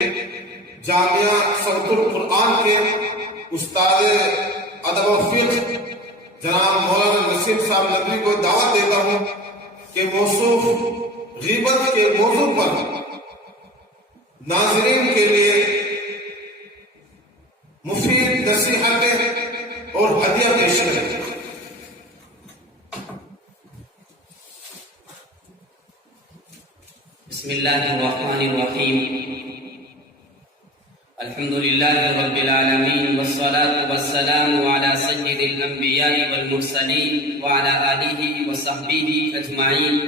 جامعہ صوت القرآن کے استاد ادب و فقہ جناب مولانا نسیم صاحب ندوی کو دعوت دیتا ہوں کہ موصوف غیبت کے موضوع پر ناظرین کے لیے مفید نصیحتیں اور ہدیہ پیش کریں۔ بسم اللہ الرحمن الرحیم، الحمد للہ رب العالمین، والصلاة والسلام علی سید الانبیاء والمرسلین وعلی آلہ وصحبہ اجمعین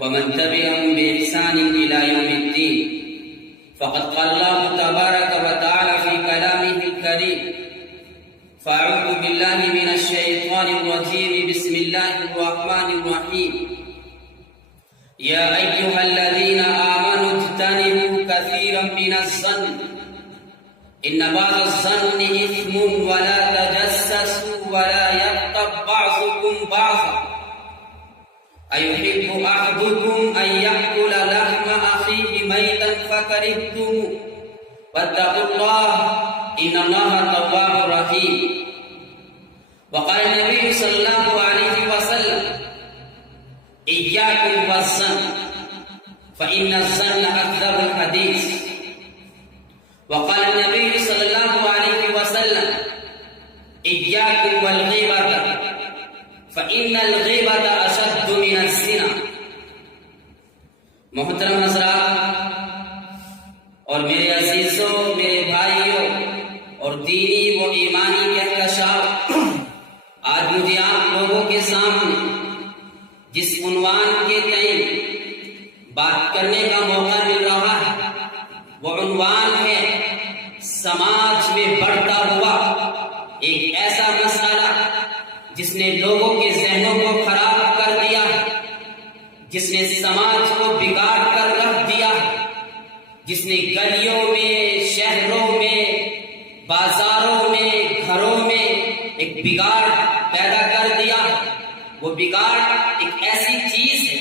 ومن تبعهم بإحسان إلى يوم الدين۔ فقد قال الله تبارك وتعالى في كلامه الكريم، فأعوذ بالله من الشيطان الرجيم، بسم الله الرحمن الرحيم، يا أيها الذين آمنوا اجتنبوا كثيرا من الظن إن بعض الظن إثم ولا تجسسوا ولا يغتب بعضكم بعضا أيحب أحدكم أن يأكل لحم أخيه ميتا فكرهتموه واتقوا الله إن الله تواب رحيم۔ وقال النبي صلى الله عليه وسلم إياكم والظن فإن الظن أكذب الحديث۔ وقال النبي صلى الله عليه وسلم إياكم والغيبة فإن الغيبة أشد من الزنا۔ محترم حضرات اور میرے عزیزوں، میرے بھائیوں اور دینی و ایمانی کہکشاف، آج مجھے آپ لوگوں کے سامنے جس عنوان کے تئیں بات کرنے کا موقع مل رہا ہے وہ عنوان ہے سماج میں بڑھتا ہوا ایک ایسا مسئلہ جس نے لوگوں کے ذہنوں کو خراب کر دیا ہے، جس نے سماج کو بگاڑ کر رکھ دیا ہے، جس نے گلیوں میں، شہروں میں، بازاروں میں، گھروں میں ایک بگاڑ پیدا کر دیا ہے۔ وہ بگاڑ ایک ایسی چیز ہے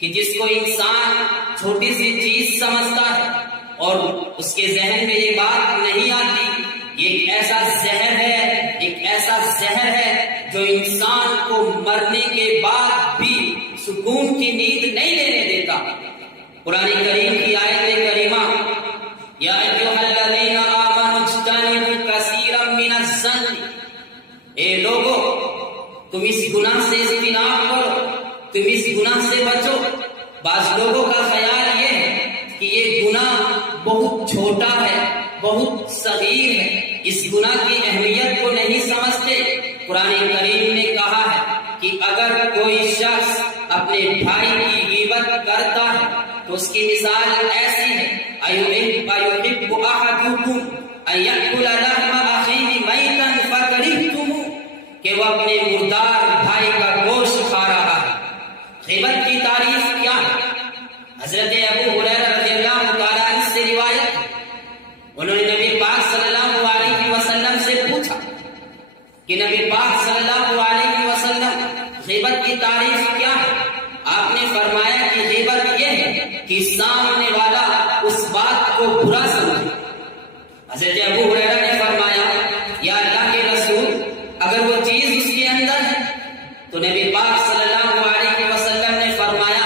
کہ جس کو انسان چھوٹی سی چیز سمجھتا ہے اور اس کے ذہن میں یہ بات نہیں آتی، یہ ایک ایسا زہر ہے، ایک ایسا زہر ہے جو انسان کو مرنے کے بعد بھی سکون کی نیند نہیں لینے دیتا۔ قرآن کریم کی آیت کریمہ یا ایھا الذین آمنوا اجتنبوا کثیرا من الظن، اے لوگو تم اس گناہ سے اجتناب کرو، تم اس گناہ سے بچو۔ بعض لوگوں کا خیال یہ ہے کہ یہ گناہ بہت چھوٹا ہے، بہت صغیر ہے، اس گناہ کی اہمیت کو نہیں سمجھتے۔ قرآن کریم نے کہا ہے کہ اگر کوئی شخص اپنے بھائی کی غیبت کرتا ہے تو اس کی مثال ایسی ہے، أَيُحِبُّ أَحَدُكُمْ أَن يَأْكُلَ لَحْمَ أَخِيهِ مَيْتًا فَكَرِهْتُمُوهُ، کہ وہ اپنے مردار بھائی کا گوشت کھا رہا ہے۔ غیبت کی تعریف کیا ہے؟ حضرت ابو ہریرہ رضی اللہ تعالیٰ عنہ سے روایت، انہوں نے نبی پاک صلی اللہ علیہ وسلم سے پوچھا کہ نبی پاک صلی اللہ علیہ وسلم غیبت کی تعریف کیا ہے؟ آپ نے فرمایا کہ غیبت یہ ہے کہ سامنے والا اس بات کو برا سمجھے۔ حضرت ابو ہریرہ نے فرمایا یا اللہ کے رسول، اگر وہ چیز اس کے اندر ہے تو نبی پاک صلی اللہ علیہ وسلم نے فرمایا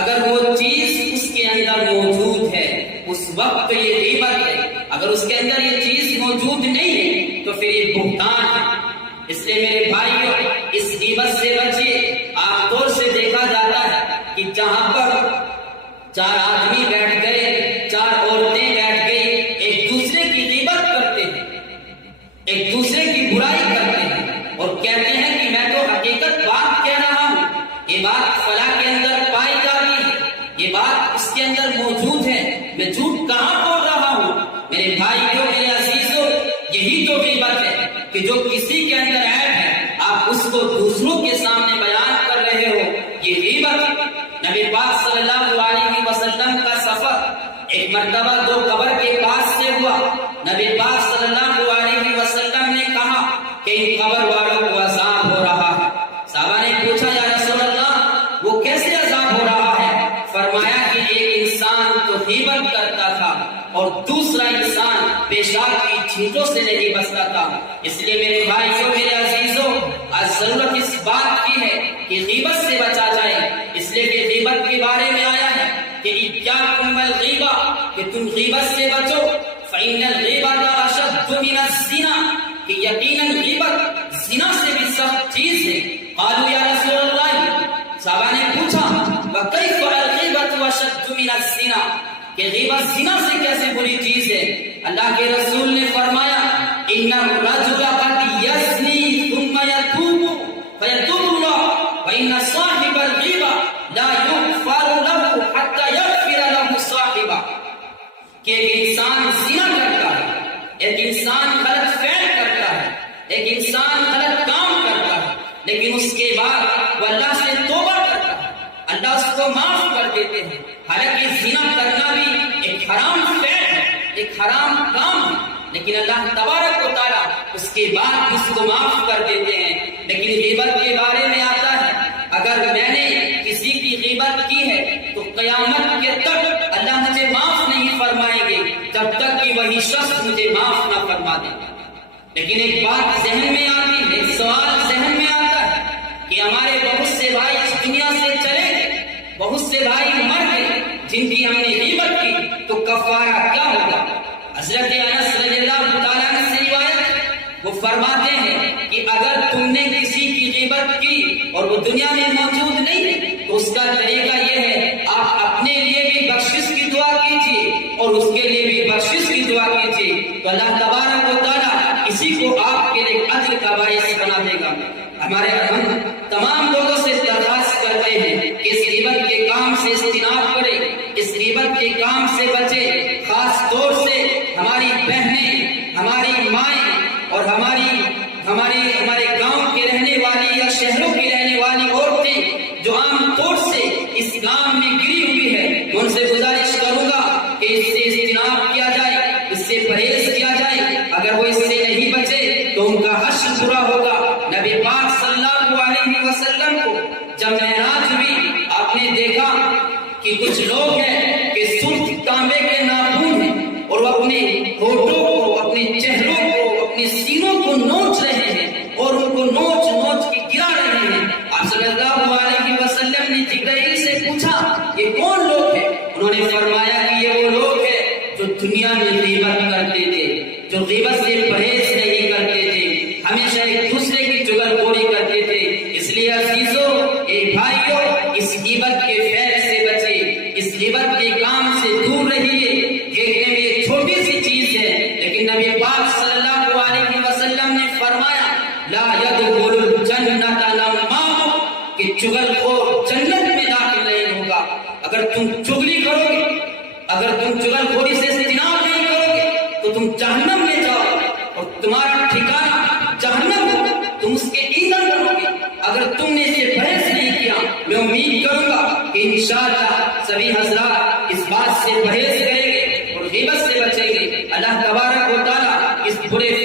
اگر وہ چیز اس کے اندر موجود ہے اس وقت یہ غیبت ہے، اگر اس کے اندر یہ چیز موجود نہیں ہے تو پھر یہ بہتان ہے۔ اس لیے میرے بھائیوں، اس غیبت سے بچیے۔ عام طور سے دیکھا جاتا ہے کہ جہاں پر چار آدمی بیٹھ گئے، چار عورتیں بیٹھ گئی، ایک دوسرے کی غیبت کرتے ہیں، ایک دوسرے کی برائی کرتے ہیں اور کہتے ہیں کہ میں تو حقیقت بات کہہ رہا ہوں، یہ بات فلاں کے اندر پائی جاتی ہے، یہ بات اس کے اندر موجود ہے، میں جھوٹ کہاں بول رہا ہوں؟ میرے بھائیوں، میرے عزیزوں، یہی تو غیبت ہے کہ جو کسی کے اندر عیب ہے آپ اس کو دوسروں کے سامنے بیان کر رہے ہو، یہ غیبت ہے۔ نبی پاک صلی اللہ علیہ وسلم کا سفر ایک مرتبہ دو قبر کے پاس سے ہوا۔ نبی پاک صلی اللہ علیہ وسلم نے کہا کہ ان قبر والوں کو عذاب ہو رہا ہے۔ صحابہ نے پوچھا یا رسول اللہ وہ کیسے عذاب ہو رہا ہے؟ فرمایا کہ ایک انسان تو غیبت کرتا تھا اور دوسرا انسان پیشاب کی چھینٹوں سے نہیں بچتا تھا. اس لیے میرے بھائیوں، میرے عزیزوں، آج ضرورت اس بات کی ہے کہ غیبت سے بچا جائے. اس لیے کہ غیبت کے بارے میں آیا ہے کہ ایاکم والغیبہ، کہ تم غیبت سے بچو. فإن الغیبۃ اشد من الزنا، کہ یقیناً غیبت زنا سے بھی سخت چیز ہے. قالوا یا رسول اللہ، صحابہ نے پوچھا وکیف الغیبۃ اشد من الزنا، کہ غیبت زنا سے کیسے بری چیز ہے؟ اللہ کے رسول نے فرمایا ان الرجل قد یزنی ثم یتوب فیتوب اللہ وان صاحب الغیبہ لا یغفر له حتى یغفر له صاحبہ، کہ ایک انسان زنا کرتا ہے، ایک انسان غلط فعل کرتا ہے، ایک انسان غلط کام کرتا ہے، لیکن اس کے بعد وہ اللہ سے توبہ کرتا ہے، اللہ اس کو معاف کر دیتے ہیں. حالانکہ زنا کرنا بھی ایک حرام فعل ہے، ایک حرام کام ہے، لیکن اللہ تبارک و تعالیٰ اس کے بعد اس کو معاف کر دیتے ہیں. لیکن غیبت کے بارے میں آتا ہے اگر میں نے کسی کی غیبت کی ہے تو قیامت کے تک اللہ مجھے معاف نہیں فرمائیں گے جب تک کہ وہی شخص مجھے معاف نہ فرما دے. لیکن ایک بات ذہن میں آتی ہے، ایک سوال ذہن میں آتا ہے کہ ہمارے بہت سے بھائی اس دنیا سے چلے گئے، بہت سے بھائی مر گئے جن کی ہم نے غیبت کی، تو کفارہ کیا ہوگا؟ حضرت انس رضی اللہ تعالیٰ عنہ سے روایت، وہ فرماتے ہیں کہ اگر تم نے کسی کی غیبت کی اور وہ دنیا میں موجود نہیں ہے تو اس کا طریقہ یہ ہے آپ اپنے لیے بھی بخشش کی دعا کیجیے اور اس کے لیے بھی بخشش کی دعا کیجیے، تو اللہ تبارک و تعالیٰ اسی کو آپ کے لیے اجر کا باعث بنا دے گا. ہم تمام لوگوں سے درخواست کرتے ہیں کہ اس غیبت کے کام سے اجتناب کریں، اس غیبت کے کام سے بچیں. خاص طور سے ہماری بہنیں، ہماری مائیں اور ہمارے گاؤں کے رہنے والی یا شہروں کی رہنے والی عورتیں جو عام طور سے اس کام میں گری ہوئی ہے، میں ان سے گزارش کروں گا کہ اس سے اجتناب کیا جائے، اس سے پرہیز کیا جائے. اگر وہ اس سے نہیں بچے تو ان کا حشر برا ہوگا. نبی پاک صلی اللہ علیہ وسلم کو جب معراج ہوئی، آپ نے دیکھا کہ کچھ لوگ ہیں کہ سرخ تانبے کے ناخن ہیں اور وہ اپنے ہونٹوں کو، اپنے چہروں کو، اپنے سینوں کو نوچ رہے ہیں اور ان کو نوچ نوچ کے گرا رہے ہیں. آپ صلی اللہ علیہ وسلم نے جبرائیل سے پوچھا یہ کون لوگ ہیں؟ انہوں نے فرمایا کہ یہ وہ لوگ ہیں جو دنیا میں غیبت کرتے تھے، جو غیبت سے پرہیز نہیں کرتے تھے، ہمیشہ ایک دوسرے کی چغلخوری کرتے تھے. اس لیے عزیزوں، اے بھائیوں، اس غیبت کے فعل سے بچے، اس غیبت کے کام سے دور رہیے. دیکھنے میں ایک چھوٹی سی چیز ہے لیکن نبی پاک صلی اللہ علیہ وسلم نے فرمایا لا يدخل الجنۃ نمام، کہ چغلخور جنت میں داخل نہیں ہوگا. اگر تم چغلی کرو گے، اگر تم چغلخوری سے اجتناب نہیں کرو گے تو تم جہنم میں جاؤ گے اور تمہارا ٹھکانہ جہنم ہوگا، تم اس کے ایندھن بنو گے. اگر تم نے اسے پرہیز نہیں کیا، میں امید کروں گا کہ انشاءاللہ سبھی حضرات اس بات سے پرہیز کریں گے اور غیبت سے بچیں گے. اللہ تبارک و تعالیٰ اس برے